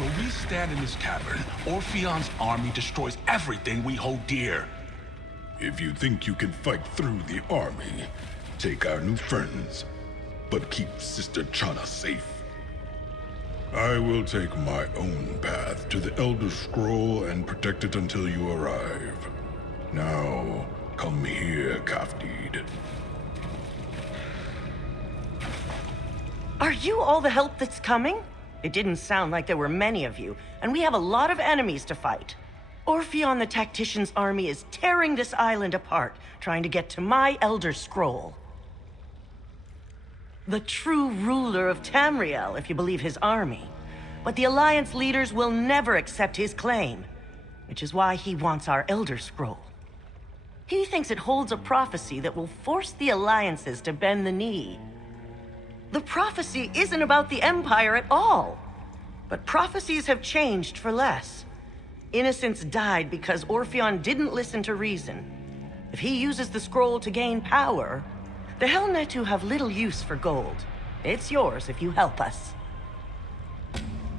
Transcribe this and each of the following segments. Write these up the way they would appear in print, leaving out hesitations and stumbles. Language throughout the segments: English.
Where we stand in this cavern, Orpheon's army destroys everything we hold dear. If you think you can fight through the army, take our new friends, but keep Sister Chana safe. I will take my own path to the Elder Scroll and protect it until you arrive. Now, come here, Khafdeed. Are you all the help that's coming? It didn't sound like there were many of you, and we have a lot of enemies to fight. Orpheon the Tactician's army is tearing this island apart, trying to get to my Elder Scroll. The true ruler of Tamriel, if you believe his army. But the Alliance leaders will never accept his claim, which is why he wants our Elder Scroll. He thinks it holds a prophecy that will force the Alliances to bend the knee. The prophecy isn't about the Empire at all. But prophecies have changed for less. Innocents died because Orpheon didn't listen to reason. If he uses the scroll to gain power, the Helnetu have little use for gold. It's yours if you help us.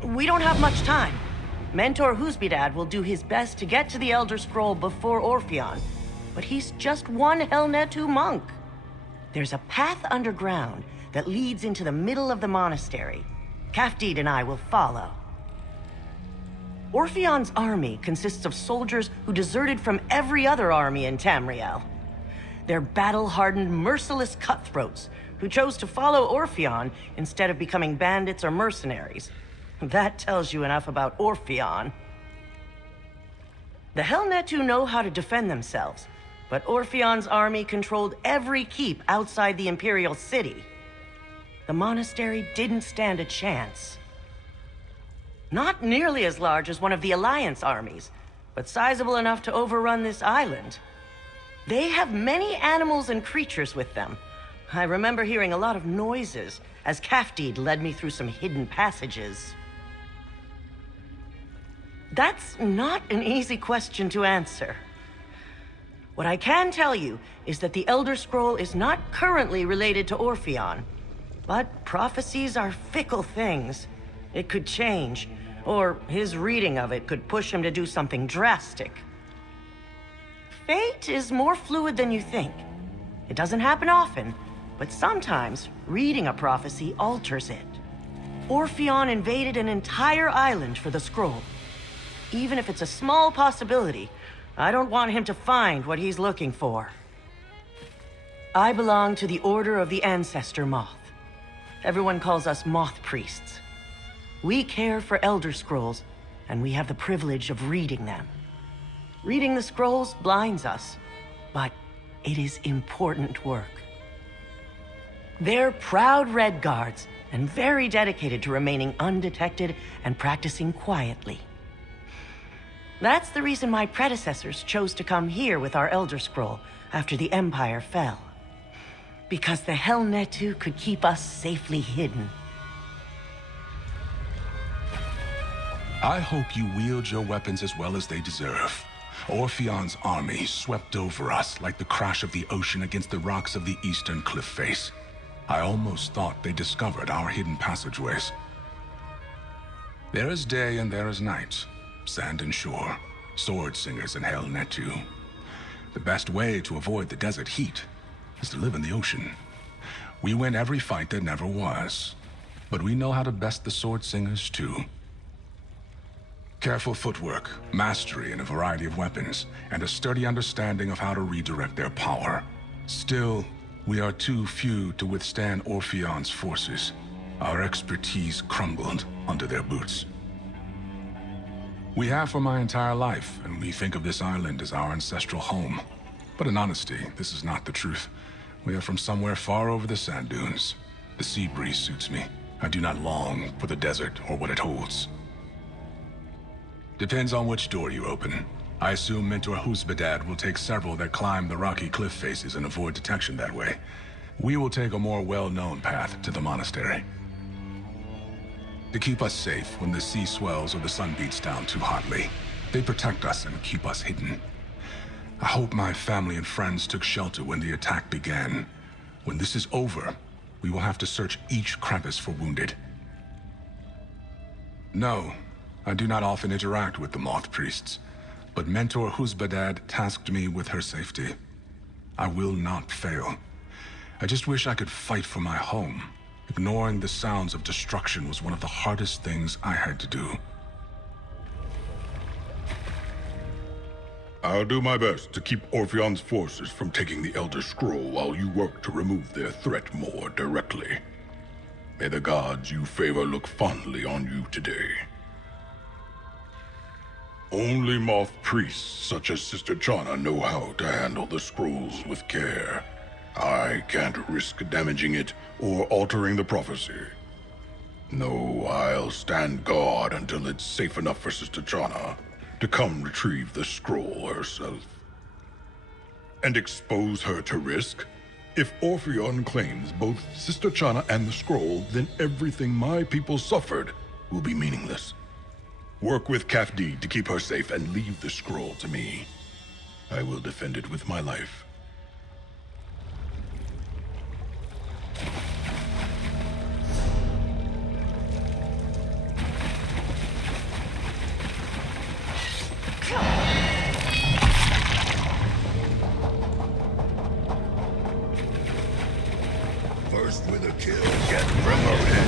We don't have much time. Mentor Huzbedad will do his best to get to the Elder Scroll before Orpheon, but he's just one Helnetu monk. There's a path underground that leads into the middle of the monastery. Khafdeed and I will follow. Orpheon's army consists of soldiers who deserted from every other army in Tamriel. They're battle-hardened, merciless cutthroats who chose to follow Orpheon instead of becoming bandits or mercenaries. That tells you enough about Orpheon. The Helnetu know how to defend themselves, but Orpheon's army controlled every keep outside the Imperial City. The monastery didn't stand a chance. Not nearly as large as one of the Alliance armies, but sizable enough to overrun this island. They have many animals and creatures with them. I remember hearing a lot of noises as Khafdeed led me through some hidden passages. That's not an easy question to answer. What I can tell you is that the Elder Scroll is not currently related to Orpheon, but prophecies are fickle things. It could change, or his reading of it could push him to do something drastic. Fate is more fluid than you think. It doesn't happen often, but sometimes reading a prophecy alters it. Orpheon invaded an entire island for the scroll. Even if it's a small possibility, I don't want him to find what he's looking for. I belong to the Order of the Ancestor Moth. Everyone calls us Moth Priests. We care for Elder Scrolls, and we have the privilege of reading them. Reading the scrolls blinds us, but it is important work. They're proud Redguards, and very dedicated to remaining undetected and practicing quietly. That's the reason my predecessors chose to come here with our Elder Scroll after the Empire fell. Because the Helnetu could keep us safely hidden. I hope you wield your weapons as well as they deserve. Orpheon's army swept over us like the crash of the ocean against the rocks of the eastern cliff face. I almost thought they discovered our hidden passageways. There is day and there is night. Sand and shore, sword singers and Helnetu. The best way to avoid the desert heat is to live in the ocean. We win every fight there never was, but we know how to best the sword singers too. Careful footwork, mastery in a variety of weapons, and a sturdy understanding of how to redirect their power. Still, we are too few to withstand Orpheon's forces. Our expertise crumbled under their boots. We have for my entire life, and we think of this island as our ancestral home. But in honesty, this is not the truth. We are from somewhere far over the sand dunes. The sea breeze suits me. I do not long for the desert or what it holds. Depends on which door you open. I assume Mentor Huzbedad will take several that climb the rocky cliff faces and avoid detection that way. We will take a more well-known path to the monastery. To keep us safe when the sea swells or the sun beats down too hotly. They protect us and keep us hidden. I hope my family and friends took shelter when the attack began. When this is over, we will have to search each crevice for wounded. No, I do not often interact with the Moth Priests, but Mentor Huzbedad tasked me with her safety. I will not fail. I just wish I could fight for my home. Ignoring the sounds of destruction was one of the hardest things I had to do. I'll do my best to keep Orpheon's forces from taking the Elder Scroll while you work to remove their threat more directly. May the gods you favor look fondly on you today. Only Moth priests such as Sister Chana know how to handle the scrolls with care. I can't risk damaging it or altering the prophecy. No, I'll stand guard until it's safe enough for Sister Chana to come retrieve the scroll herself. And expose her to risk? If Orpheon claims both Sister Chana and the scroll, then everything my people suffered will be meaningless. Work with Khafdeed to keep her safe and leave the scroll to me. I will defend it with my life. First with a kill, get promoted.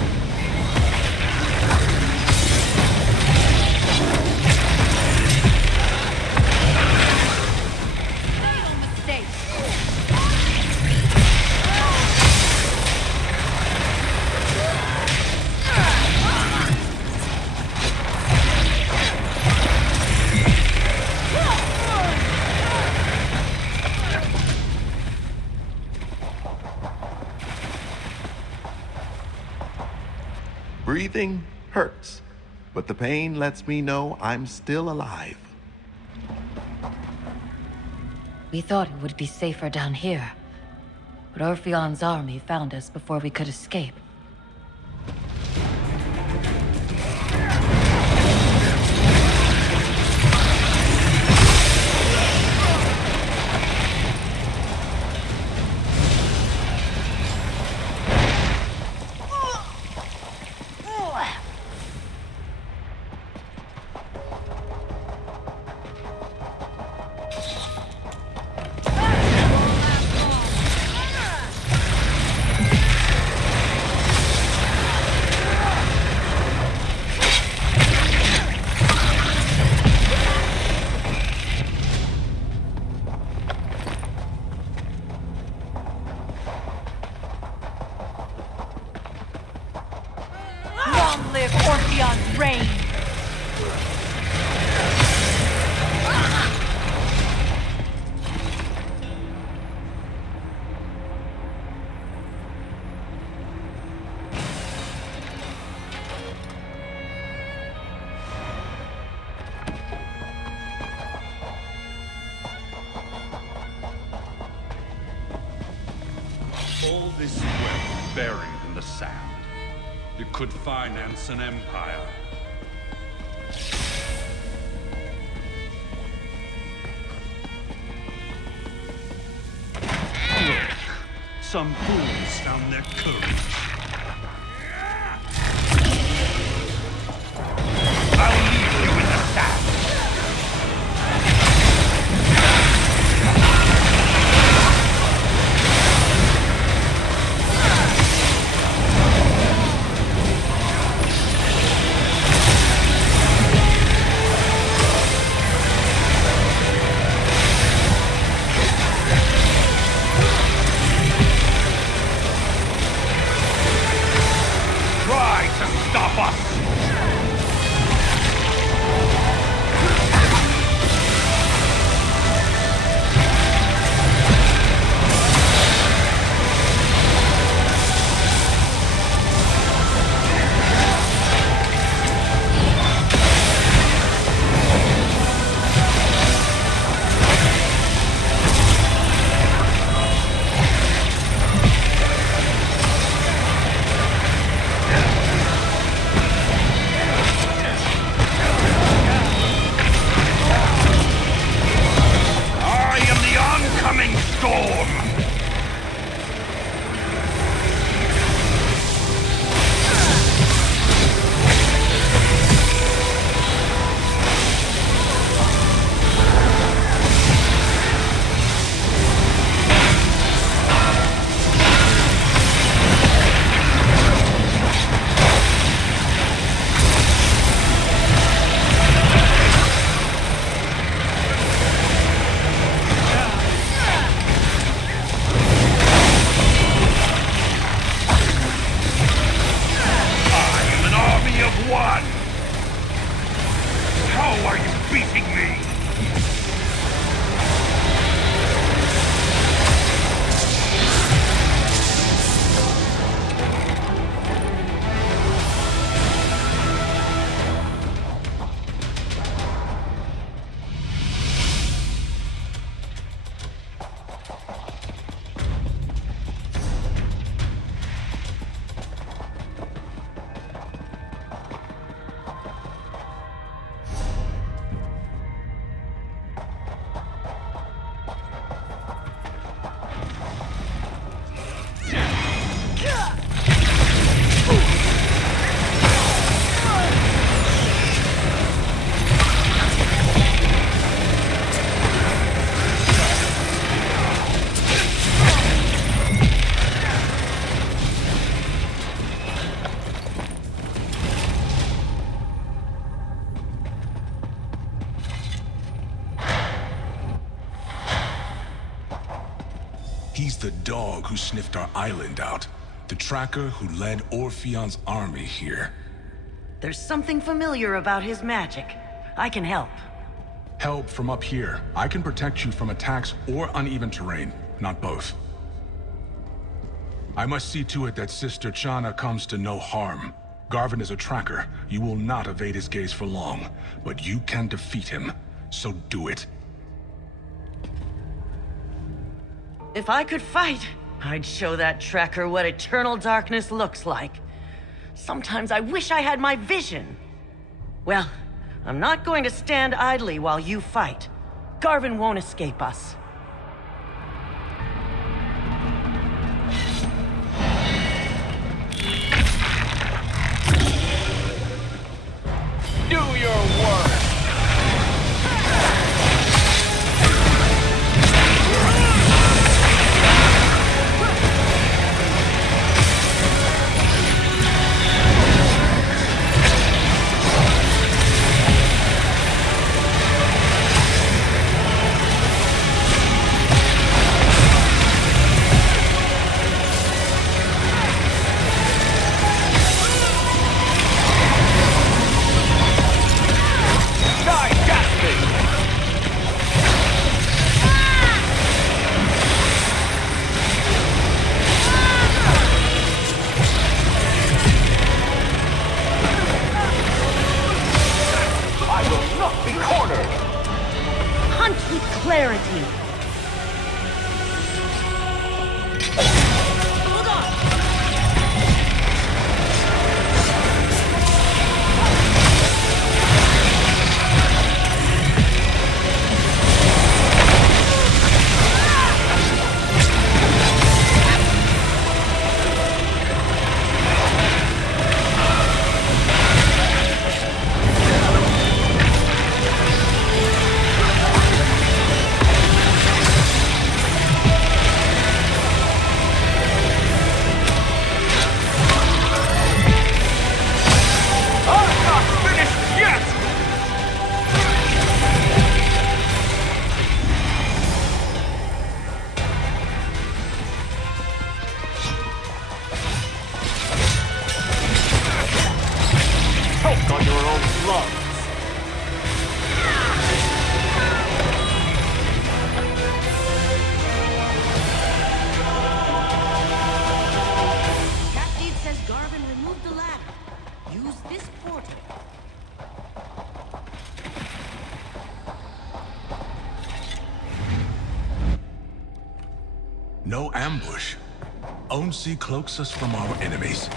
Breathing hurts, but the pain lets me know I'm still alive. We thought it would be safer down here, but Orpheon's army found us before we could escape. Orpheon's reign! All this wealth buried in the sand. It could finance an empire. Look, some fools found their courage. I'll leave you in the sand. He's the dog who sniffed our island out. The tracker who led Orpheon's army here. There's something familiar about his magic. I can help. Help from up here. I can protect you from attacks or uneven terrain, not both. I must see to it that Sister Chana comes to no harm. Garvin is a tracker. You will not evade his gaze for long, but you can defeat him, so do it. If I could fight, I'd show that tracker what eternal darkness looks like. Sometimes I wish I had my vision. Well, I'm not going to stand idly while you fight. Garvin won't escape us. Do your work! Khafdeed says Garvin removed the ladder. Use this portal. No ambush. Onsi cloaks us from our enemies.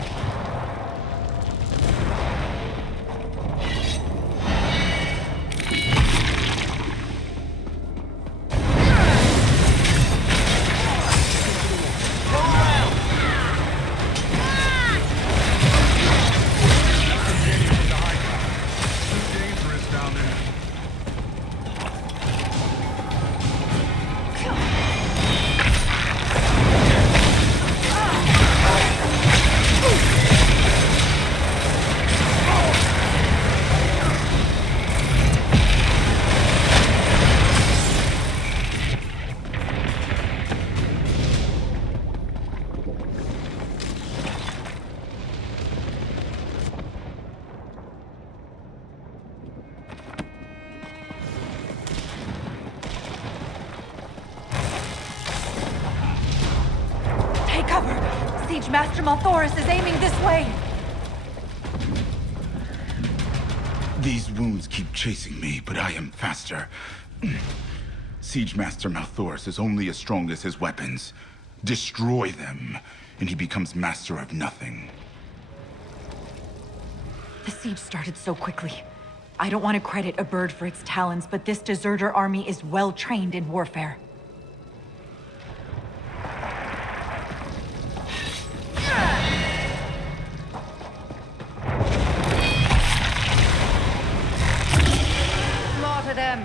Master Malthoras is aiming this way! These wounds keep chasing me, but I am faster. Siege Master Malthoras is only as strong as his weapons. Destroy them, and he becomes master of nothing. The siege started so quickly. I don't want to credit a bird for its talons, but this deserter army is well trained in warfare. Slaughter them!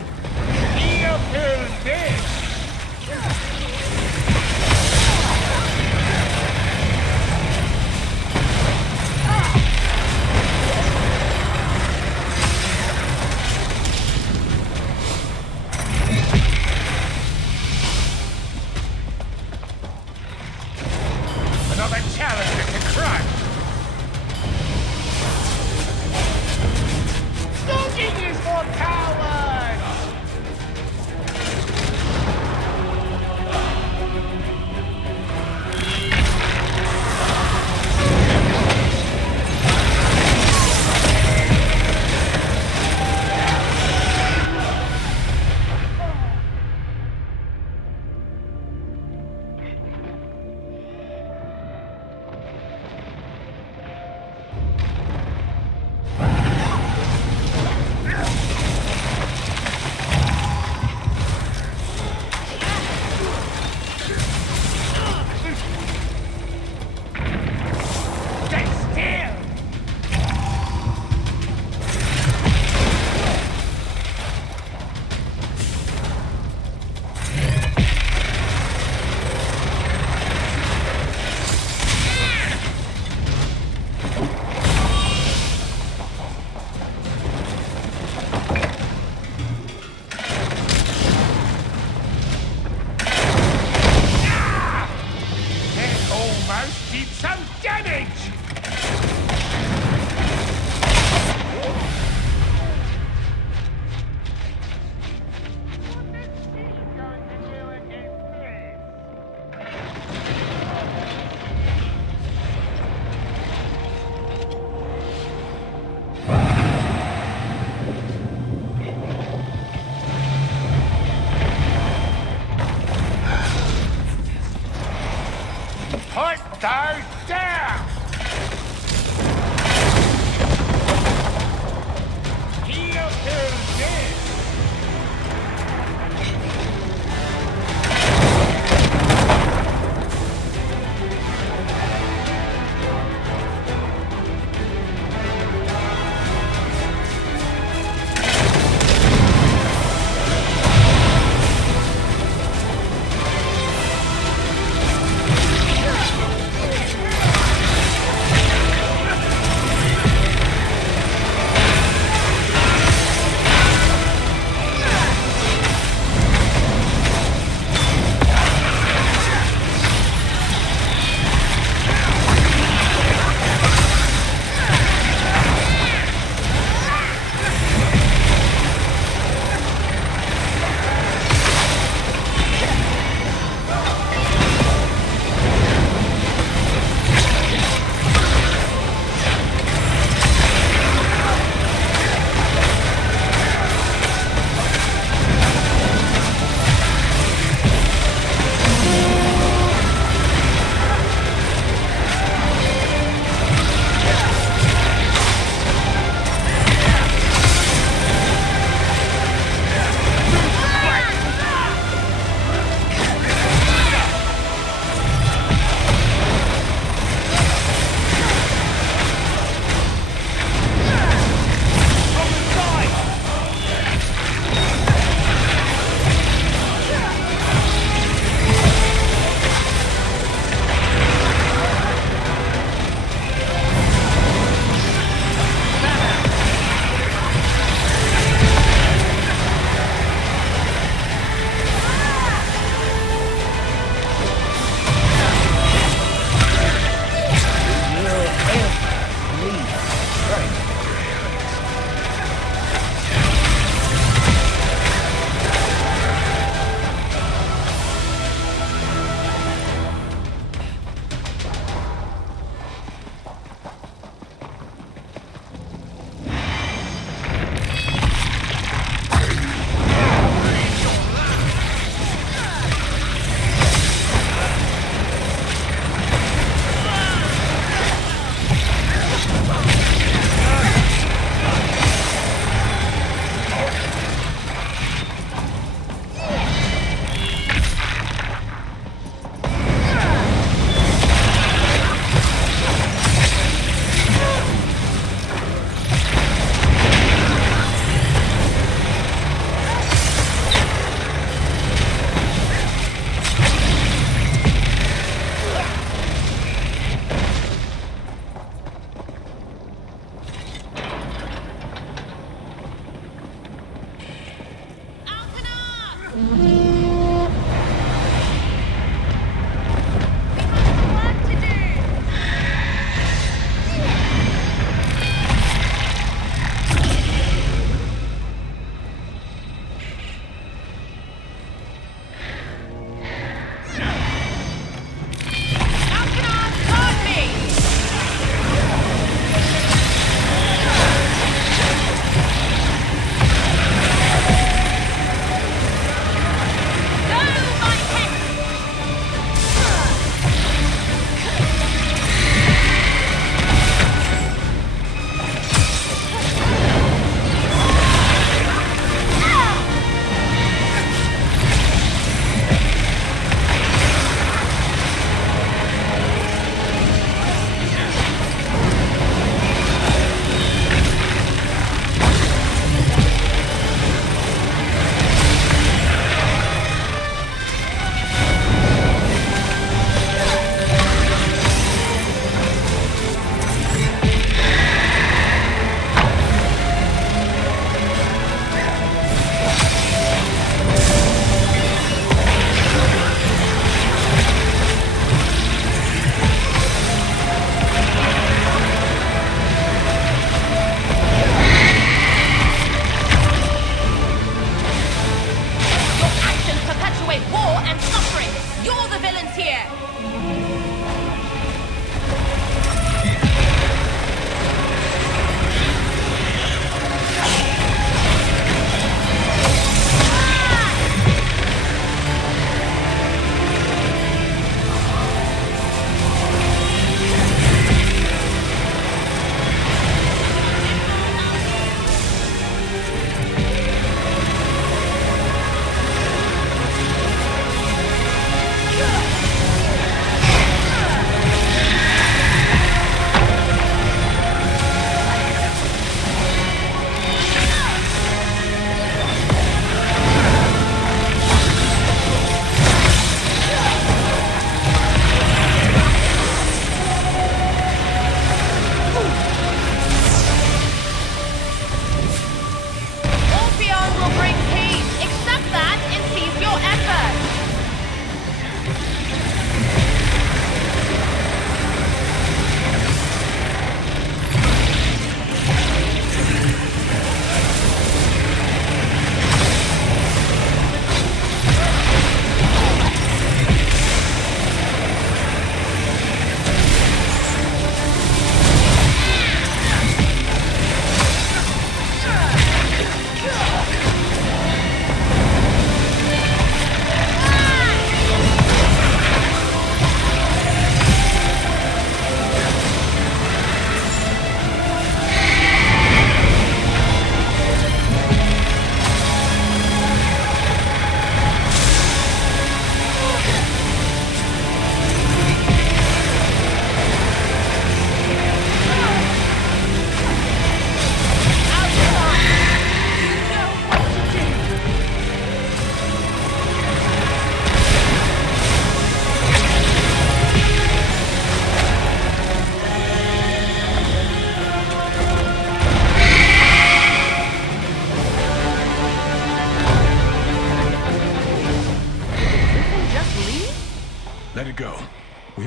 Stay down! Heel to this!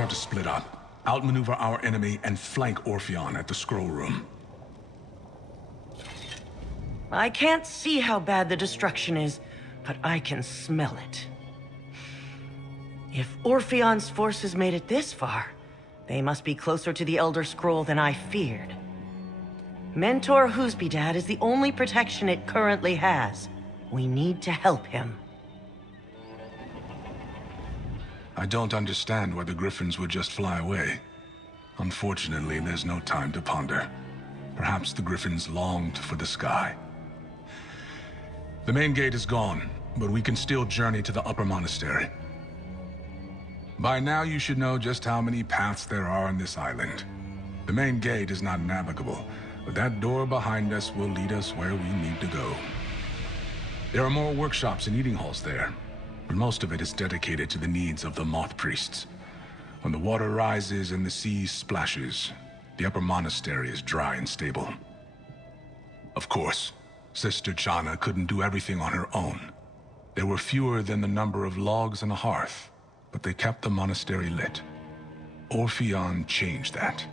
are to split up, outmaneuver our enemy, and flank Orpheon at the scroll room. I can't see how bad the destruction is, but I can smell it. If Orpheon's forces made it this far, they must be closer to the Elder Scroll than I feared. Mentor Huzbedad is the only protection it currently has. We need to help him. I don't understand why the Griffins would just fly away. Unfortunately, there's no time to ponder. Perhaps the Griffins longed for the sky. The main gate is gone, but we can still journey to the upper monastery. By now you should know just how many paths there are on this island. The main gate is not navigable, but that door behind us will lead us where we need to go. There are more workshops and eating halls there, but most of it is dedicated to the needs of the Moth Priests. When the water rises and the sea splashes, the upper monastery is dry and stable. Of course, Sister Chana couldn't do everything on her own. There were fewer than the number of logs on a hearth, but they kept the monastery lit. Orpheon changed that.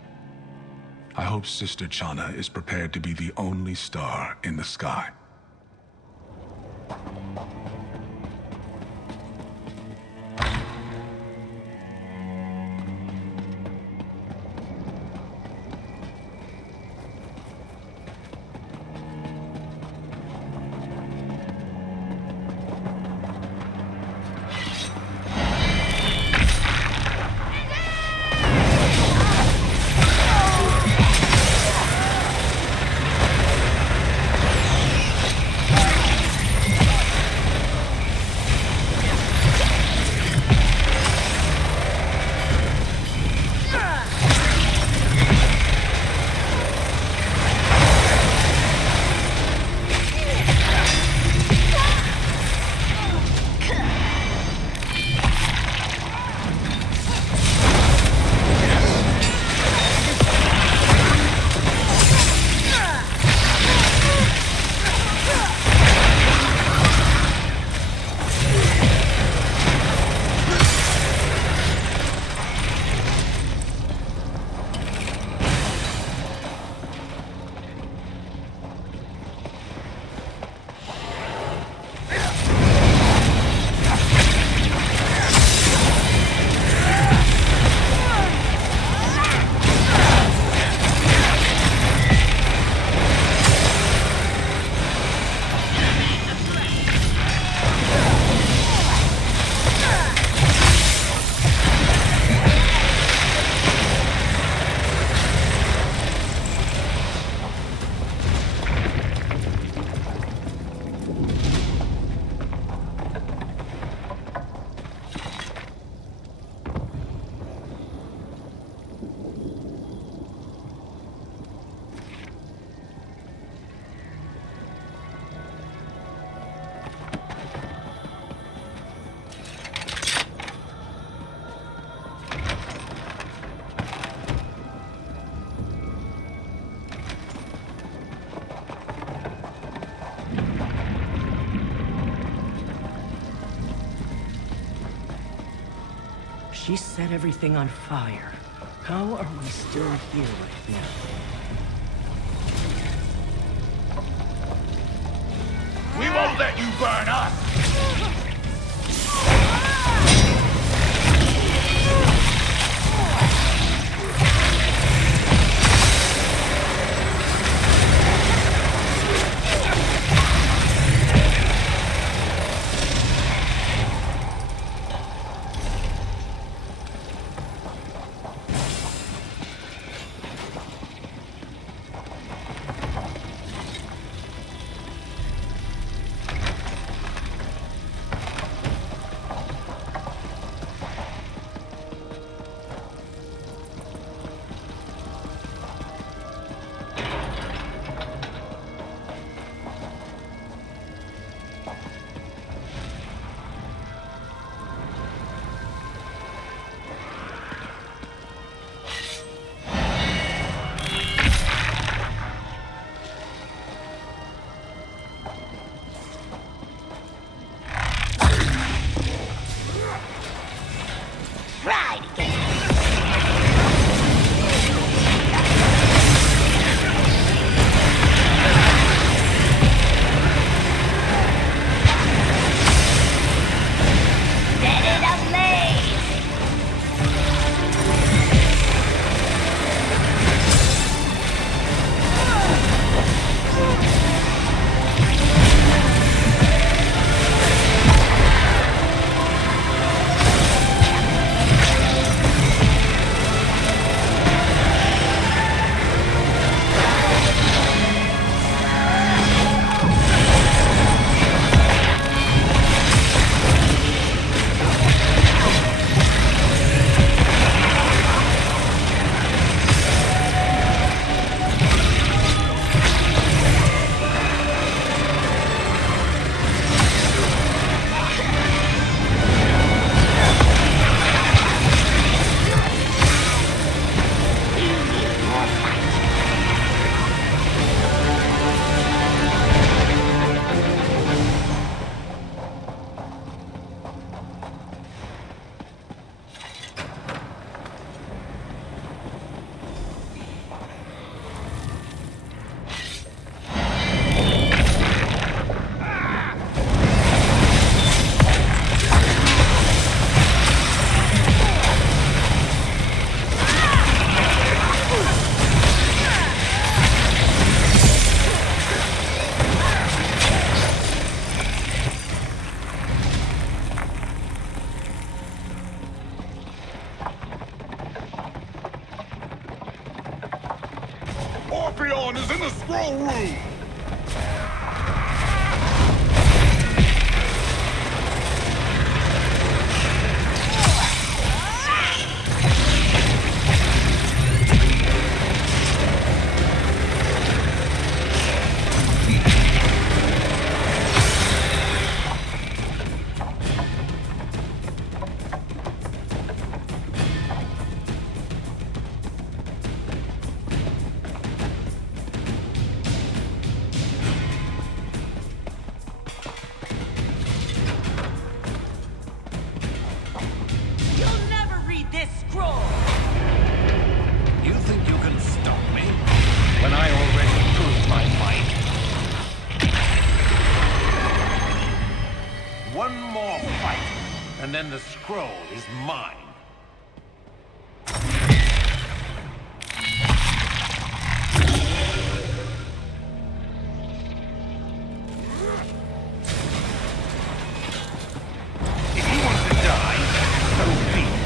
I hope Sister Chana is prepared to be the only star in the sky. She set everything on fire. How are we still here right now? We won't let you burn us! scroll room! And then the scroll is mine. If he wants to die, so be it.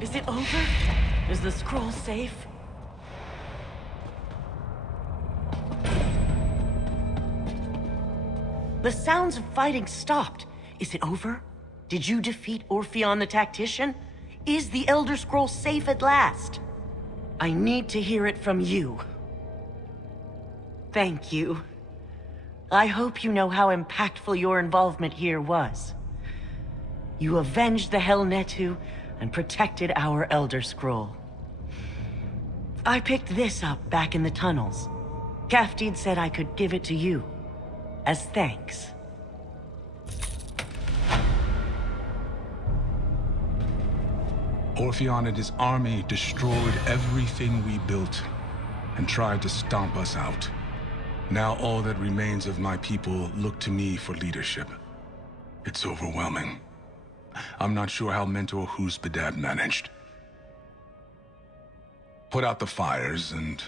Is it over? Is the scroll safe? The sounds of fighting stopped. Is it over? Did you defeat Orpheon the Tactician? Is the Elder Scroll safe at last? I need to hear it from you. Thank you. I hope you know how impactful your involvement here was. You avenged the Hellnetu and protected our Elder Scroll. I picked this up back in the tunnels. Khafdeed said I could give it to you, as thanks. Orpheon and his army destroyed everything we built and tried to stomp us out. Now all that remains of my people look to me for leadership. It's overwhelming. I'm not sure how Mentor Huzbedad managed. Put out the fires and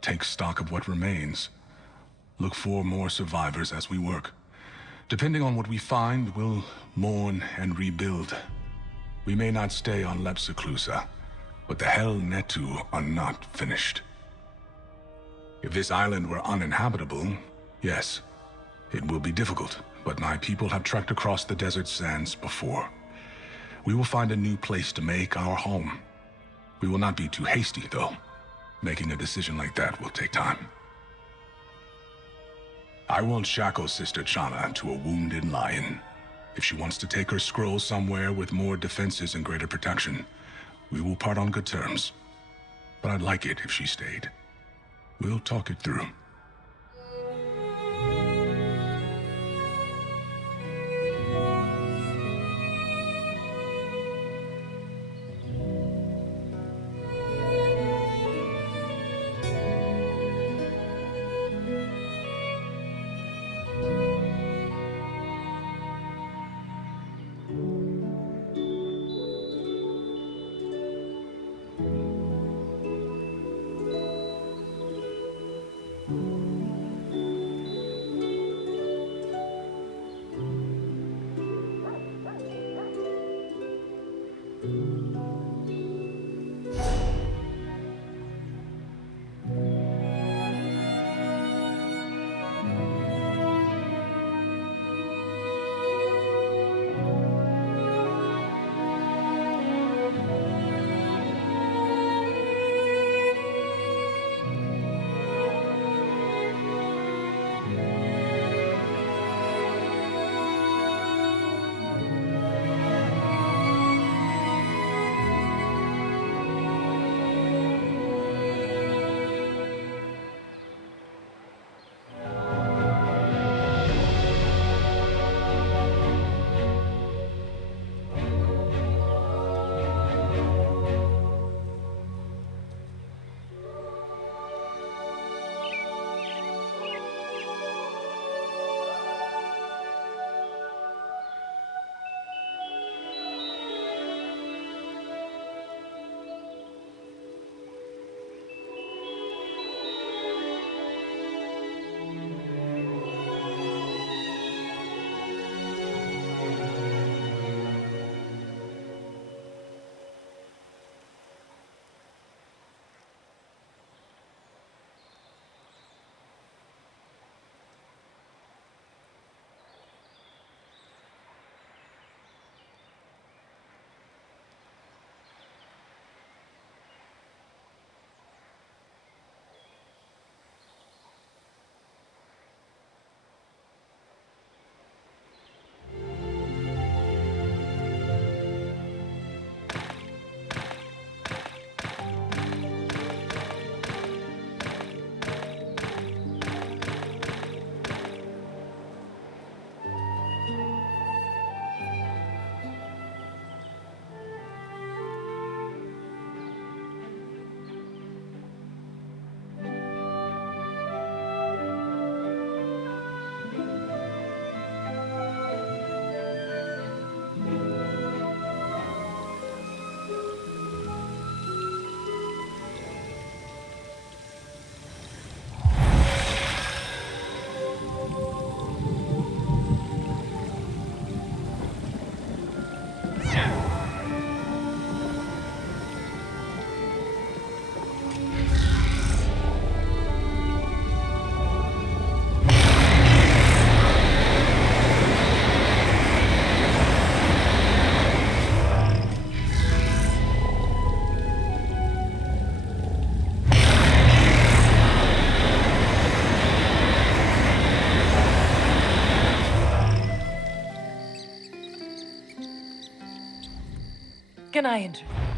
take stock of what remains. Look for more survivors as we work. Depending on what we find, we'll mourn and rebuild. We may not stay on Lep Seclusa, but the Hellnetu are not finished. If this island were uninhabitable, yes, it will be difficult, but my people have trekked across the desert sands before. We will find a new place to make our home. We will not be too hasty, though. Making a decision like that will take time. I won't shackle Sister Chana to a wounded lion. If she wants to take her scroll somewhere with more defenses and greater protection, we will part on good terms. But I'd like it if she stayed. We'll talk it through. Can I intervene?